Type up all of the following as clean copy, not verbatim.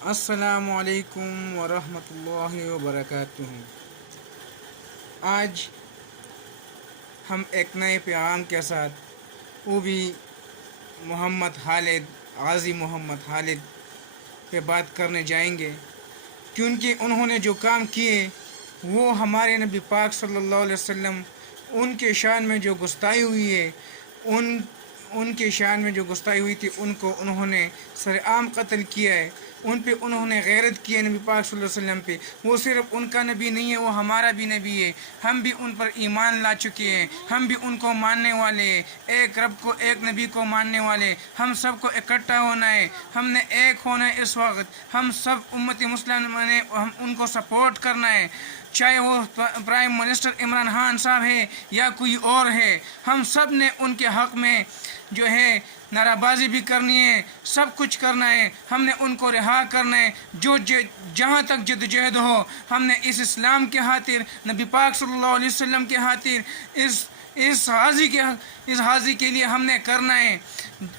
السلام علیکم ورحمۃ اللہ وبرکاتہ۔ آج ہم ایک نئے پیغام کے ساتھ وہ بھی غازی محمد خالد پہ بات کرنے جائیں گے، کیونکہ انہوں نے جو کام کیے وہ ہمارے نبی پاک صلی اللہ علیہ وسلم ان کے شان میں جو گستاخی ہوئی ہے، ان کے شان میں جو گستاخی ہوئی تھی ان کو انہوں نے سر عام قتل کیا ہے، ان پہ انہوں نے غیرت کی ہے نبی پاک صلی اللہ علیہ وسلم پہ۔ وہ صرف ان کا نبی نہیں ہے، وہ ہمارا بھی نبی ہے، ہم بھی ان پر ایمان لا چکے ہیں، ہم بھی ان کو ماننے والے ہیں، ایک رب کو ایک نبی کو ماننے والے۔ ہم سب کو اکٹھا ہونا ہے، ہم نے ایک ہونا ہے اس وقت، ہم سب امت مسلمہ نے ہم ان کو سپورٹ کرنا ہے، چاہے وہ پرائم منسٹر عمران خان صاحب ہے یا کوئی اور ہے۔ ہم سب نے ان کے حق میں جو ہے نعرہ بازی بھی کرنی ہے، سب کچھ کرنا ہے، ہم نے ان کو رہا کرنا ہے۔ جہاں تک جدوجہد ہو، ہم نے اس اسلام کے خاطر، نبی پاک صلی اللہ علیہ وسلم کے خاطر، اس حاضی کے لیے ہم نے کرنا ہے،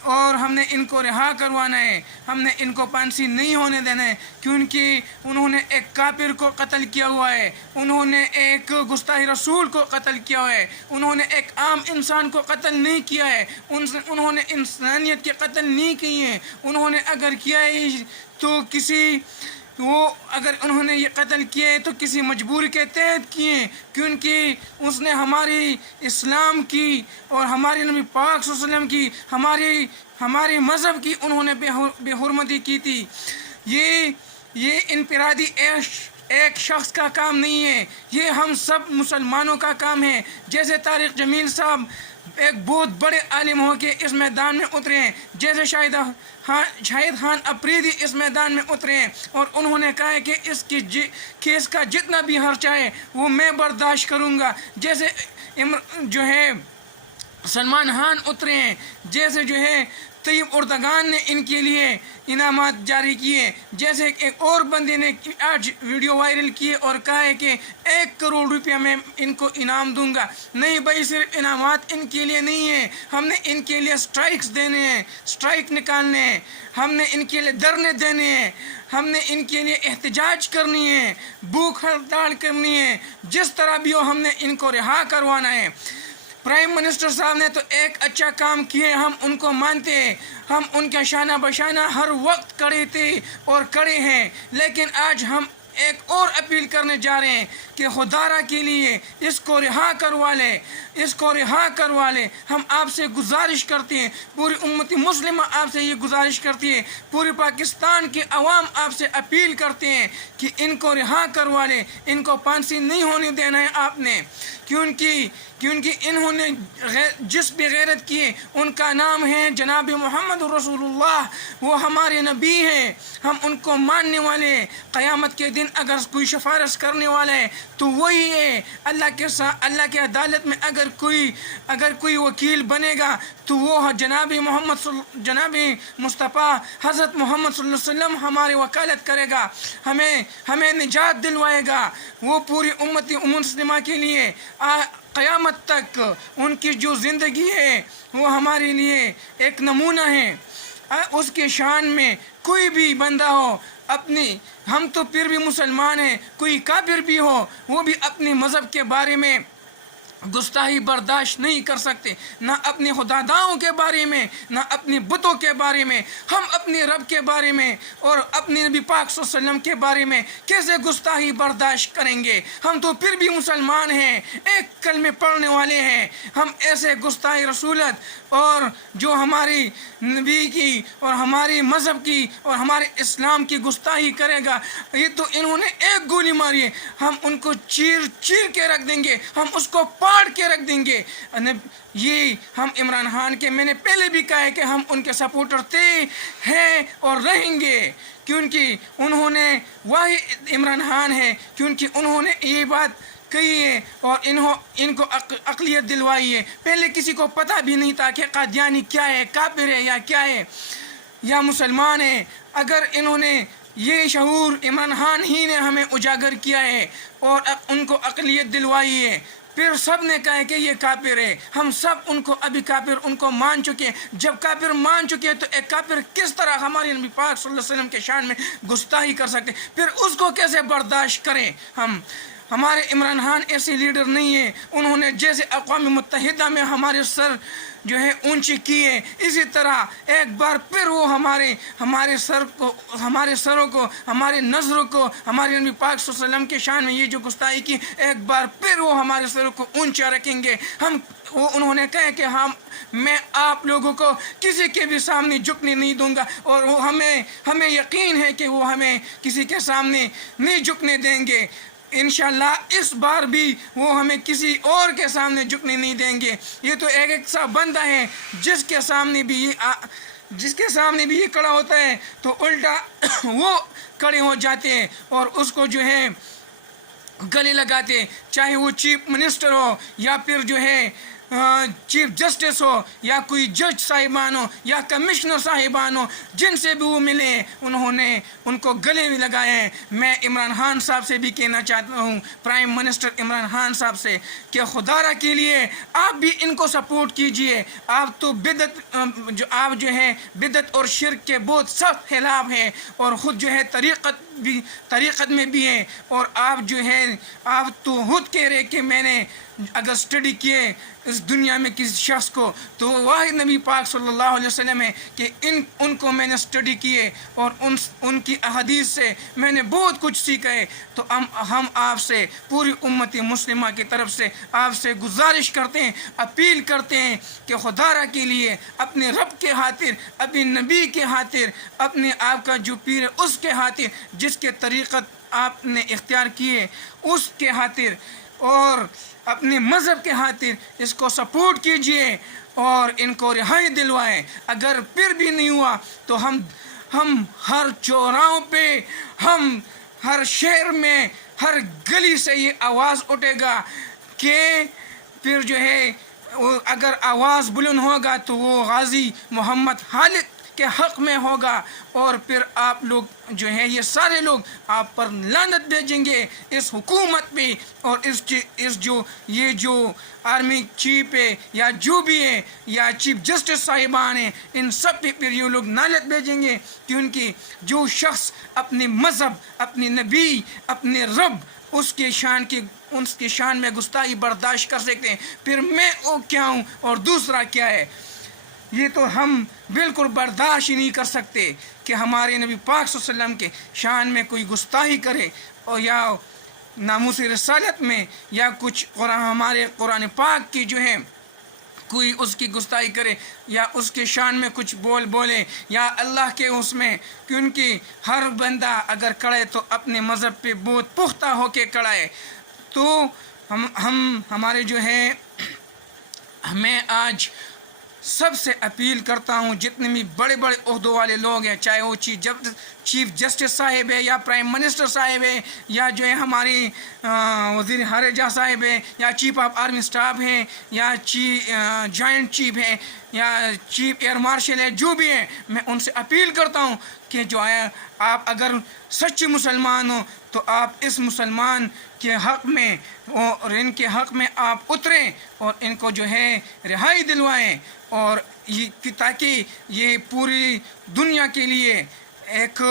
اور ہم نے ان کو رہا کروانا ہے، ہم نے ان کو پھانسی نہیں ہونے دینا ہے، کیونکہ انہوں نے ایک کافر کو قتل کیا ہوا ہے، انہوں نے ایک گستاخ رسول کو قتل کیا ہوا ہے، انہوں نے ایک عام انسان کو قتل نہیں کیا ہے، انہوں نے انسانیت کے قتل نہیں کی ہے۔ انہوں نے اگر کیا ہے تو اگر انہوں نے یہ قتل کیے تو کسی مجبوری کے تحت کیے، کیونکہ اس نے ہماری اسلام کی اور ہمارے نبی پاک صلی اللہ علیہ وسلم کی، ہمارے مذہب کی انہوں نے بے حرمتی کی تھی۔ یہ انفرادی ایک شخص کا کام نہیں ہے، یہ ہم سب مسلمانوں کا کام ہے۔ جیسے طارق جمیل صاحب ایک بہت بڑے عالم ہو کے اس میدان میں اترے ہیں، جیسے شاہد خان افریدی اس میدان میں اترے ہیں، اور انہوں نے کہا ہے کہ اس کا جتنا بھی خرچہ ہے وہ میں برداشت کروں گا۔ جیسے جو ہے سلمان خان اترے ہیں، جیسے جو ہے طیب اردگان نے ان کے لیے انعامات جاری کیے، جیسے ایک اور بندے نے آج ویڈیو وائرل کیے اور کہا ہے کہ 1 کروڑ روپیہ میں ان کو انعام دوں گا۔ نہیں بھائی، صرف انعامات ان کے لیے نہیں ہیں، ہم نے ان کے لیے سٹرائکس دینے ہیں، سٹرائک نکالنے ہیں، ہم نے ان کے لیے دھرنے دینے ہیں، ہم نے ان کے لیے احتجاج کرنی ہے، بھوک ہڑتال کرنی ہے، جس طرح بھی ہو ہم نے ان کو رہا کروانا ہے۔ پرائم منسٹر صاحب نے تو ایک اچھا کام کیے، ہم ان کو مانتے ہیں، ہم ان کے شانہ بشانہ ہر وقت کھڑے تھے اور کھڑے ہیں، لیکن آج ہم ایک اور اپیل کرنے جا رہے ہیں کہ خدا را کے لیے اس کو رہا کروا لے، اس کو رہا کروا لے۔ ہم آپ سے گزارش کرتے ہیں، پوری امت مسلمہ آپ سے یہ گزارش کرتی ہے، پورے پاکستان کے عوام آپ سے اپیل کرتے ہیں کہ ان کو رہا کروا لے، ان کو پھانسی نہیں ہونے دینا ہے آپ نے، کیونکہ انہوں نے جس بھی غیرت کی ہے ان کا نام ہے جناب محمد رسول اللہ، وہ ہمارے نبی ہیں، ہم ان کو ماننے والے ہیں۔ قیامت کے دن اگر کوئی سفارش کرنے والا ہے تو وہی ہے۔ اللہ کے عدالت میں اگر کوئی وکیل بنے گا تو وہ جناب مصطفیٰ حضرت محمد صلی اللہ علیہ وسلم ہماری وکالت کرے گا، ہمیں نجات دلوائے گا، وہ پوری امت مسلمہ کے لیے قیامت تک ان کی جو زندگی ہے وہ ہمارے لیے ایک نمونہ ہے۔ اس کے شان میں کوئی بھی بندہ ہو، ہم تو پھر بھی مسلمان ہیں، کوئی کافر بھی ہو وہ بھی اپنے مذہب کے بارے میں گستاخی برداشت نہیں کر سکتے، نہ اپنے خداداؤں کے بارے میں، نہ اپنے بتوں کے بارے میں۔ ہم اپنے رب کے بارے میں اور اپنے نبی پاک صلی اللہ علیہ وسلم کے بارے میں کیسے گستاخی برداشت کریں گے؟ ہم تو پھر بھی مسلمان ہیں، ایک کلمے پڑھنے والے ہیں، ہم ایسے گستاخی رسولت اور جو ہماری نبی کی اور ہماری مذہب کی اور ہمارے اسلام کی گستاخی کرے گا، یہ تو انہوں نے ایک گولی ماری ہے، ہم ان کو چیر کے رکھ دیں گے، ہم اس کو پاڑ کے رکھ دیں گے۔ یہ ہم عمران خان کے، میں نے پہلے بھی کہا ہے کہ ہم ان کے سپورٹر تھے، ہیں اور رہیں گے، کیونکہ انہوں نے وہی عمران خان ہے، کیونکہ انہوں نے یہ بات کہی ہے اور ان کو اقلیت دلوائی ہے۔ پہلے کسی کو پتہ بھی نہیں تھا کہ قادیانی کیا ہے، کافر ہے یا کیا ہے یا مسلمان ہے۔ اگر انہوں نے یہ شعور عمران خان ہی نے ہمیں اجاگر کیا ہے اور ان کو اقلیت دلوائی ہے۔ پھر سب نے کہا کہ یہ کافر ہے، ہم سب ان کو ابھی کافر ان کو مان چکے ہیں۔ جب کافر مان چکے ہیں تو ایک کافر کس طرح ہمارے نبی پاک صلی اللہ علیہ وسلم کے شان میں گستاخی کر سکتے، پھر اس کو کیسے برداشت کریں ہم؟ ہمارے عمران خان ایسے لیڈر نہیں ہیں، انہوں نے جیسے اقوام متحدہ میں ہمارے سر جو ہے اونچے کیے، اسی طرح ایک بار پھر وہ ہمارے سروں کو، ہمارے نظروں کو، ہمارے نبی پاک صلی اللہ علیہ وسلم کے شان میں یہ جو گستاخی کی، ایک بار پھر وہ ہمارے سروں کو اونچا رکھیں گے۔ انہوں نے کہا کہ میں آپ لوگوں کو کسی کے بھی سامنے جھکنے نہیں دوں گا، اور وہ ہمیں یقین ہے کہ وہ ہمیں کسی کے سامنے نہیں جھکنے دیں گے۔ انشاءاللہ اس بار بھی وہ ہمیں کسی اور کے سامنے جھکنے نہیں دیں گے۔ یہ تو ایک سا بندہ ہے جس کے سامنے بھی یہ کھڑا ہوتا ہے تو الٹا وہ کھڑے ہو جاتے ہیں اور اس کو جو ہے گلے لگاتے، چاہے وہ چیف منسٹر ہو یا پھر جو ہے چیف جسٹس ہو یا کوئی جج صاحبان ہو یا کمشنر صاحبان ہو، جن سے بھی وہ ملے انہوں نے ان کو گلے میں لگائے ہیں۔ میں عمران خان صاحب سے بھی کہنا چاہتا ہوں، پرائم منسٹر عمران خان صاحب سے، کہ خدا را کے لیے آپ بھی ان کو سپورٹ کیجئے۔ آپ تو بدعت اور شرک کے بہت سخت خلاف ہیں، اور خود جو ہے طریقت میں بھی ہیں، اور آپ تو خود کہہ رہے کہ میں نے اگر اسٹڈی کیے اس دنیا میں کسی شخص کو تو واحد نبی پاک صلی اللہ علیہ وسلم ہے، کہ ان کو میں نے اسٹڈی کیے اور ان کی احادیث سے میں نے بہت کچھ سیکھا ہے۔ تو ہم آپ سے پوری امت مسلمہ کی طرف سے آپ سے گزارش کرتے ہیں، اپیل کرتے ہیں کہ خدا را کے لیے اپنے رب کے خاطر، اپنے نبی کے خاطر، اپنے آپ کا جو پیر ہے اس کے خاطر، جس کے طریقت آپ نے اختیار کیے اس کے خاطر اور اپنے مذہب کے خاطر اس کو سپورٹ کیجئے اور ان کو رہائی دلوائیں۔ اگر پھر بھی نہیں ہوا تو ہم ہر چوراہوں پہ، ہم ہر شہر میں، ہر گلی سے یہ آواز اٹھے گا کہ پھر جو ہے اگر آواز بلند ہوگا تو وہ غازی محمد خالد کے حق میں ہوگا، اور پھر آپ لوگ جو ہے یہ سارے لوگ آپ پر لعنت بھیجیں گے، اس حکومت پہ اور یہ جو آرمی چیف ہے یا جو بھی ہے یا چیف جسٹس صاحبان ہیں، ان سب پہ پھر یہ لوگ لعنت بھیجیں گے، کیونکہ جو شخص اپنے مذہب، اپنے نبی، اپنے رب اس کے شان میں گستاخی برداشت کر سکتے ہیں، پھر میں وہ کیا ہوں اور دوسرا کیا ہے؟ یہ تو ہم بالکل برداشت ہی نہیں کر سکتے کہ ہمارے نبی پاک صلی اللہ علیہ وسلم کے شان میں کوئی گستاخی کرے، اور یا ناموس رسالت میں یا کچھ ہمارے قرآن پاک کی جو ہے کوئی اس کی گستاخی کرے یا اس کے شان میں کچھ بولے یا اللہ کے اس میں، کیونکہ ہر بندہ اگر کڑے تو اپنے مذہب پہ بہت پختہ ہو کے کڑے۔ تو ہمارے جو ہے میں آج سب سے اپیل کرتا ہوں، جتنے بھی بڑے بڑے عہدوں والے لوگ ہیں، چاہے وہ چیف جسٹس صاحب ہے یا پرائم منسٹر صاحب ہے یا جو ہے ہماری وزیر خارجہ صاحب ہے یا چیف آف آرمی اسٹاف ہے یا جوائنٹ چیف ہے یا چیف ایئر مارشل ہے، جو بھی ہیں، میں ان سے اپیل کرتا ہوں کہ جو ہے آپ اگر سچے مسلمان ہو تو آپ اس مسلمان کے حق میں اور ان کے حق میں آپ اتریں اور ان کو جو ہے رہائی دلوائیں، اور تاکہ یہ پوری دنیا کے لیے ایک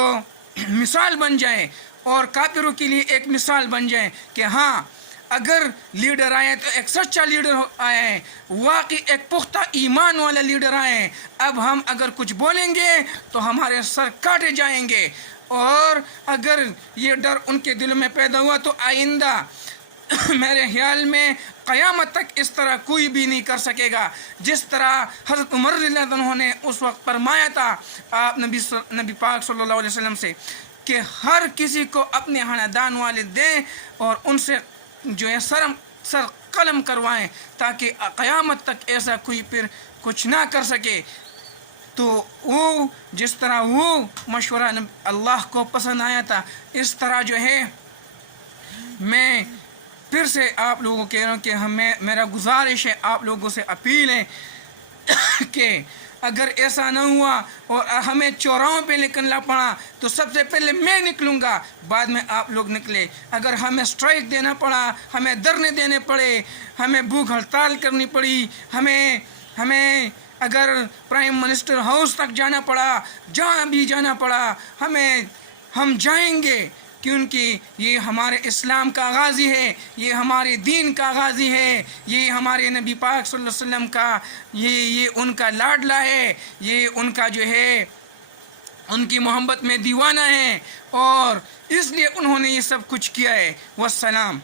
مثال بن جائے اور کافروں کے لیے ایک مثال بن جائے کہ ہاں اگر لیڈر آئے تو ایک سچا لیڈر آیا ہے، واقعی ایک پختہ ایمان والا لیڈر آئے ہیں۔ اب ہم اگر کچھ بولیں گے تو ہمارے سر کاٹے جائیں گے، اور اگر یہ ڈر ان کے دل میں پیدا ہوا تو آئندہ میرے خیال میں قیامت تک اس طرح کوئی بھی نہیں کر سکے گا، جس طرح حضرت عمر رضی اللہ عنہ نے اس وقت فرمایا تھا آپ نبی پاک صلی اللہ علیہ وسلم سے کہ ہر کسی کو اپنے خاندان والے دیں اور ان سے جو ہے سر قلم کروائیں، تاکہ قیامت تک ایسا کوئی پھر کچھ نہ کر سکے۔ تو وہ جس طرح وہ مشورہ اللہ کو پسند آیا تھا، اس طرح جو ہے میں پھر سے آپ لوگوں کو کہہ رہا ہوں کہ میرا گزارش ہے، آپ لوگوں سے اپیل ہے کہ اگر ایسا نہ ہوا اور ہمیں چوراہوں پہ نکلنا پڑا تو سب سے پہلے میں نکلوں گا، بعد میں آپ لوگ نکلے۔ اگر ہمیں اسٹرائک دینا پڑا، ہمیں دھرنے دینے پڑے، ہمیں بھوک ہڑتال کرنی پڑی، ہمیں اگر پرائم منسٹر ہاؤس تک جانا پڑا، جہاں بھی جانا پڑا، ہم جائیں گے، کیونکہ یہ ہمارے اسلام کا غازی ہے، یہ ہمارے دین کا غازی ہے، یہ ہمارے نبی پاک صلی اللہ علیہ وسلم کا یہ ان کا لاڈلا ہے، یہ ان کا جو ہے ان کی محبت میں دیوانہ ہے، اور اس لیے انہوں نے یہ سب کچھ کیا ہے۔ والسلام۔